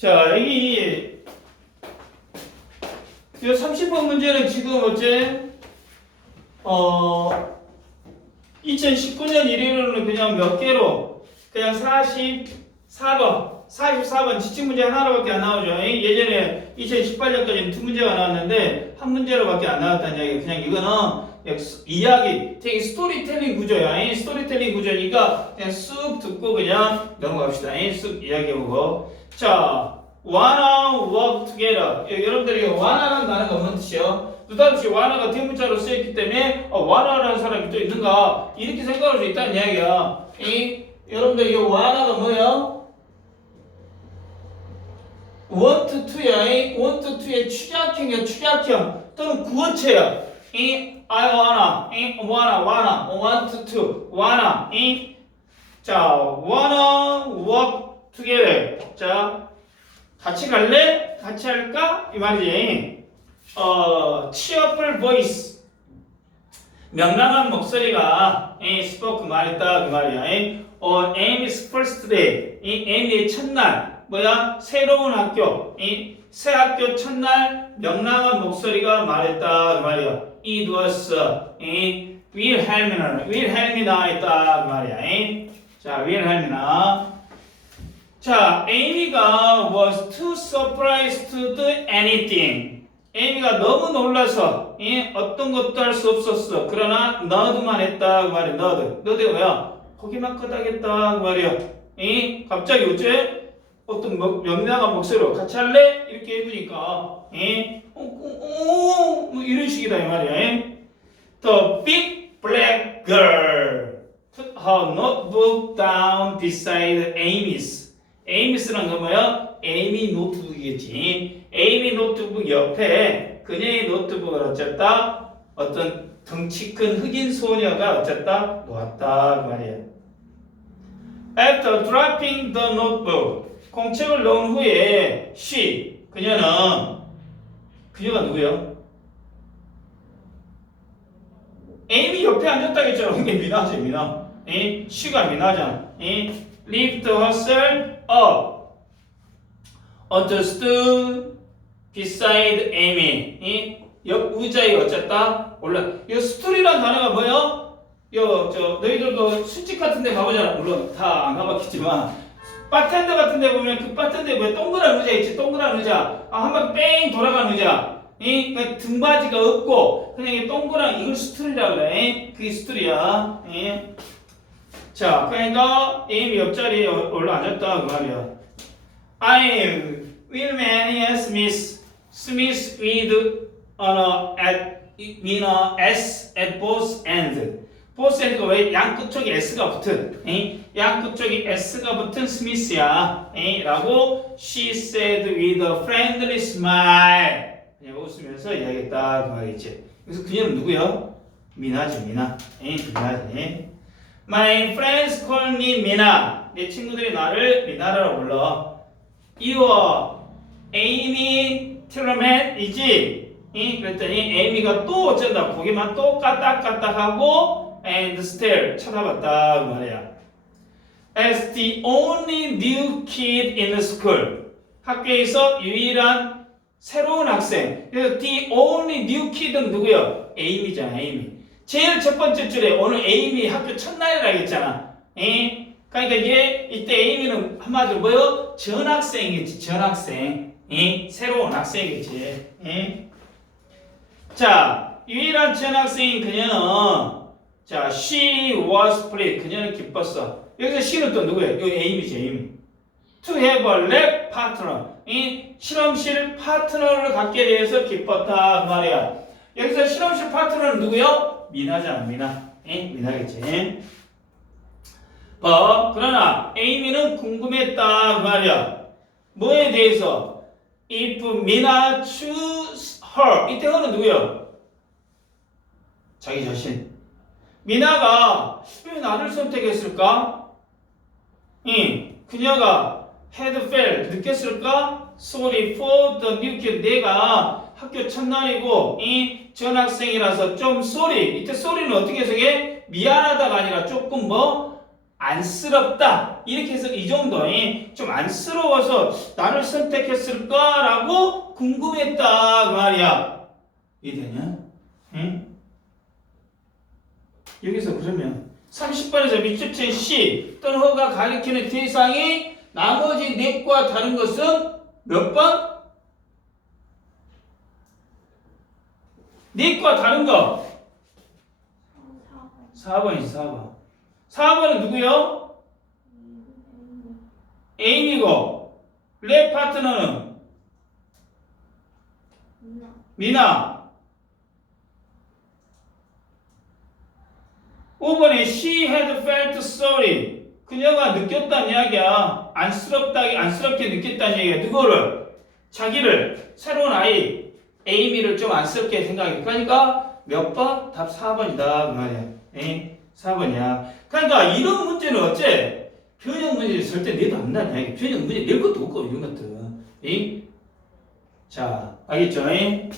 자, 여기 이 30번 문제는 지금 어째 어 2019년 1위로는 그냥 몇 개로 그냥 44번 44번 지침 문제 하나로밖에 안 나오죠. 예전에 2018년까지는 두 문제가 나왔는데 한 문제로밖에 안 나왔다는 이야기. 그냥 이거는 역- 이야기, 되게 스토리텔링 구조야. 이 스토리텔링 구조니까 그냥 쑥 듣고 그냥 넘어갑시다. 이쑥 이야기해보고. 자, wanna work together. 여- 여러분들이 wanna라는 단어가 뭔 뜻이요? 느닷없이 wanna가 대문자로 쓰였기 때문에 어, wanna라는 사람이 또 있는가 이렇게 생각할 수 있다는 이야기야. 이 여러분들 이 wanna가 뭐예요? want to야. 이 want to의 축약형이야. 축약형 또는 구어체야. 이 I wanna, 이 wanna, wanna, want to, wanna, 이 자, wanna work together. 자, 같이 갈래? 같이 할까? 이 말이지. 어, cheerful voice. 명랑한 목소리가 이 spoke 말했다 그 말이야. 이, 어, Amy's first day. 이 Amy의 첫날. 뭐야? 새로운 학교. 이 새 학교 첫날 명랑한 목소리가 말했다 그 말이야. It was 이 윌헬미나 윌헬미나 했다 그 말이야. 이. 자, 윌헬미나. 자, 에이미가 was too surprised to do anything. 에이미가 너무 놀라서 이 어떤 것도 할 수 없었어. 그러나 너드만 했다 그 말이야. 너드. 너드가 뭐야? 고기만 끄다겠다 그 말이야. 이 갑자기 어째 어떤 뭐 명랑한 목소리로 같이 할래? 이렇게 해보니까 이 어, 어, 어, 뭐 이런 식이다 이 말이야. 이. The big black girl put her notebook down beside Amy's. 에이미스란 건 뭐야? 에이미 노트북이겠지. 에이미 노트북 옆에 그녀의 노트북을 어쨌다? 어떤 덩치 큰 흑인 소녀가 어쨌다? 놓았다. 그 말이야. After dropping the notebook, 공책을 넣은 후에 she, 그녀는 그녀가 누구요? 에이미 옆에 앉았다겠죠. 이게 미나지 미나. 이 she가 미나잖아. 이 lift herself up onto stool beside Amy. 이 옆 의자에 어쨌다 올라. 이 스툴이란 단어가 뭐예요? 요저 너희들도 술집 같은데 가보잖아. 물론 다 안 가봤겠지만 바텐더 같은 데 보면 그 바텐더에 뭐야 동그란 의자 있지 동그란 의자 아, 한 번 뺑 돌아간 의자 이그 등받이가 없고 그냥 이 동그란 이걸 스툴이라 그래 그게 스툴이야 이. 자 그러니까 에임이 옆자리에 올라 앉았다 그 말이야 I will manage Smith Smith with uh, at with a S at both ends 보스 엔드가 왜 양 끝 쪽에 S가 붙은 에? 양끝 쪽에 S가 붙은 스미스야 에? 라고 she said with a friendly smile 웃으면서 이야기했다 그 말이지 그래서 그녀는 누구요? 미나지 미나 에? 미나지 My friends call me 미나 내 친구들이 나를 미나라고 불러 Your Amy Tillman이지 이? 그랬더니 에이미가 또 어쩐다 고개만 또 까딱까딱하고 and stare 쳐다봤다 그 말이야. As the only new kid in the school 학교에서 유일한 새로운 학생. 그래서 the only new kid은 누구요? 에이미잖아, 에이미. 제일 첫 번째 줄에 오늘 에이미 학교 첫날이라 했잖아. 에? 그러니까 이게 이때 에이미는 한마디로 뭐요? 전학생이겠지, 전학생. 에? 새로운 학생이겠지. 에? 자, 유일한 전학생인 그녀는 자, she was pleased. 그녀는 기뻤어. 여기서 she는 또 누구예요? 여기 에이미지, 에이미. To have a lab partner. 이 실험실 파트너를 갖게 돼서 기뻤다. 그 말이야. 여기서 실험실 파트너는 누구요? 미나잖아, 미나. 에? 미나겠지. 어, 그러나 에이미는 궁금했다. 그 말이야. 뭐에 대해서? If Mina choose her. 이때 her는 누구요? 자기 자신. 미나가 왜 나를 선택했을까? 응, 그녀가 had felt 느꼈을까? The new kid. 내가 학교 첫날이고 이 전학생이라서 좀 sorry. 이때 sorry는 어떻게 해석해? 미안하다가 아니라 조금 뭐 안쓰럽다 이렇게 해서 이 정도 좀 안쓰러워서 나를 선택했을까라고 궁금했다 그 말이야 이해되냐? 응? 여기서 그러면 30번에서 밑줄친 C 또는 허가 가리키는 대상이 나머지 넷과 다른 것은 몇 번? 넷과 다른 거? 4번이지 4번. 4번은 누구요? 에이미고. 랩 파트너는? 미나. 5번에 she had felt sorry 그녀가 느꼈다는 이야기야. 안쓰럽다 안쓰럽게 느꼈다는 얘기야. 누구를 자기를 새로운 아이 에이미를 좀 안쓰럽게 생각해. 그러니까 몇 번? 답 4번이다. 그 말이야. 에 4번이야. 그러니까 이런 문제는 어째? 변형 문제 절대 내도 안 이게 변형 문제 낼 것도 없고 이런 것들은. 이? 자 알겠죠? 이?